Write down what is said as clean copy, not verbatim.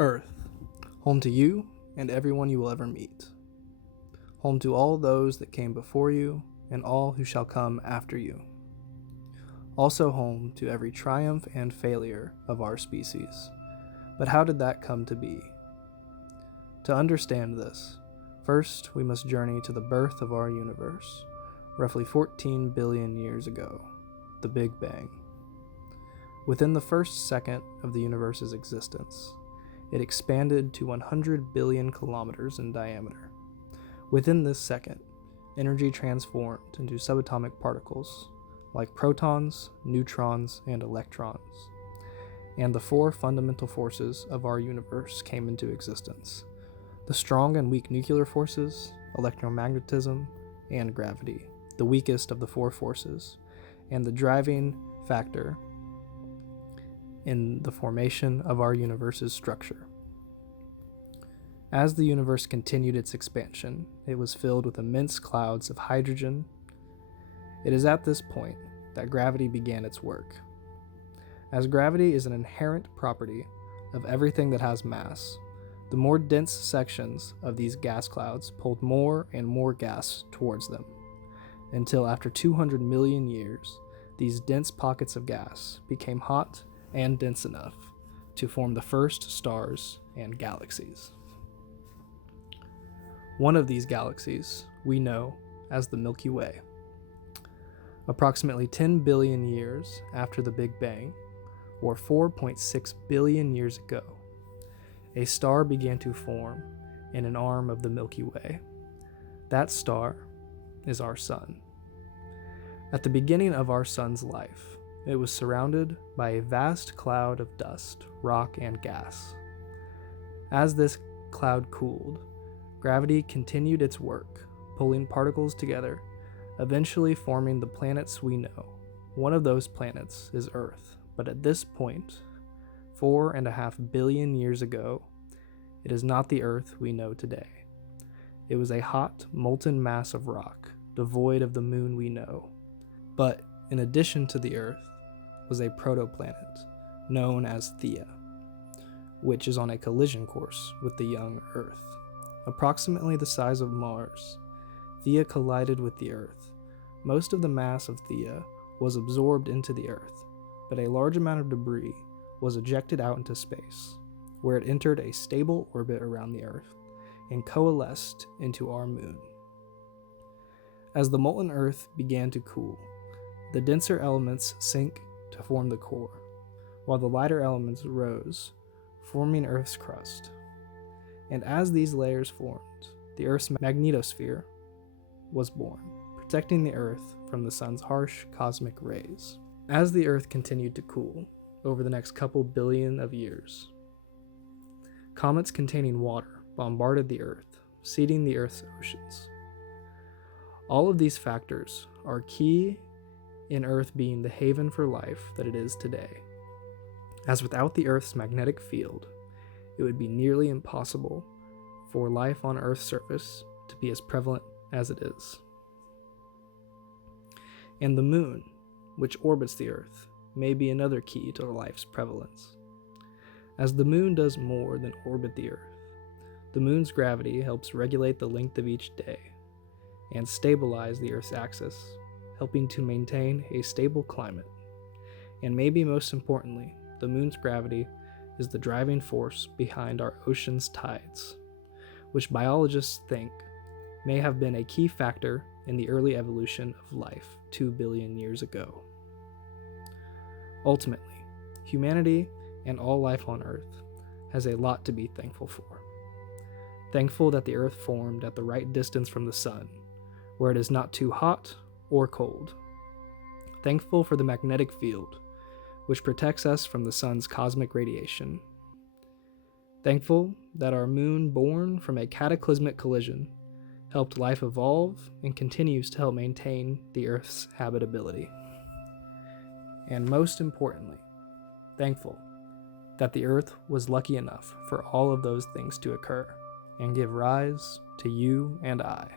Earth, home to you and everyone you will ever meet. Home to all those that came before you and all who shall come after you. Also home to every triumph and failure of our species. But how did that come to be? To understand this, first we must journey to the birth of our universe, roughly 14 billion years ago, the Big Bang. Within the first second of the universe's existence, it expanded to 100 billion kilometers in diameter. Within this second, energy transformed into subatomic particles like protons, neutrons, and electrons. And the four fundamental forces of our universe came into existence: the strong and weak nuclear forces, electromagnetism, and gravity, the weakest of the four forces, and the driving factor in the formation of our universe's structure. As the universe continued its expansion, it was filled with immense clouds of hydrogen. It is at this point that gravity began its work. As gravity is an inherent property of everything that has mass, the more dense sections of these gas clouds pulled more and more gas towards them, until after 200 million years, these dense pockets of gas became hot and dense enough to form the first stars and galaxies. One of these galaxies we know as the Milky Way. Approximately 10 billion years after the Big Bang, or 4.6 billion years ago, a star began to form in an arm of the Milky Way. That star is our sun. At the beginning of our sun's life, it was surrounded by a vast cloud of dust, rock, and gas. As this cloud cooled, gravity continued its work, pulling particles together, eventually forming the planets we know. One of those planets is Earth, but at this point, 4.5 billion years ago, it is not the Earth we know today. It was a hot, molten mass of rock, devoid of the moon we know. But in addition to the Earth, was a protoplanet known as Theia, which is on a collision course with the young Earth. Approximately the size of Mars, Theia collided with the Earth. Most of the mass of Theia was absorbed into the Earth, but a large amount of debris was ejected out into space, where it entered a stable orbit around the Earth and coalesced into our moon. As the molten Earth began to cool, the denser elements sank to form the core, while the lighter elements rose, forming Earth's crust. And as these layers formed, the Earth's magnetosphere was born, protecting the Earth from the sun's harsh cosmic rays. As the Earth continued to cool over the next couple billion of years, comets containing water bombarded the Earth, seeding the Earth's oceans. All of these factors are key in Earth being the haven for life that it is today, as without the Earth's magnetic field, it would be nearly impossible for life on Earth's surface to be as prevalent as it is. And the moon, which orbits the Earth, may be another key to life's prevalence. As the moon does more than orbit the Earth, the moon's gravity helps regulate the length of each day and stabilize the Earth's axis, helping to maintain a stable climate. And maybe most importantly, the moon's gravity is the driving force behind our ocean's tides, which biologists think may have been a key factor in the early evolution of life 2 billion years ago. Ultimately, humanity and all life on Earth has a lot to be thankful for. Thankful that the Earth formed at the right distance from the sun, where it is not too hot or cold. Thankful for the magnetic field, which protects us from the sun's cosmic radiation. Thankful that our moon, born from a cataclysmic collision, helped life evolve and continues to help maintain the Earth's habitability. And most importantly, thankful that the Earth was lucky enough for all of those things to occur and give rise to you and I.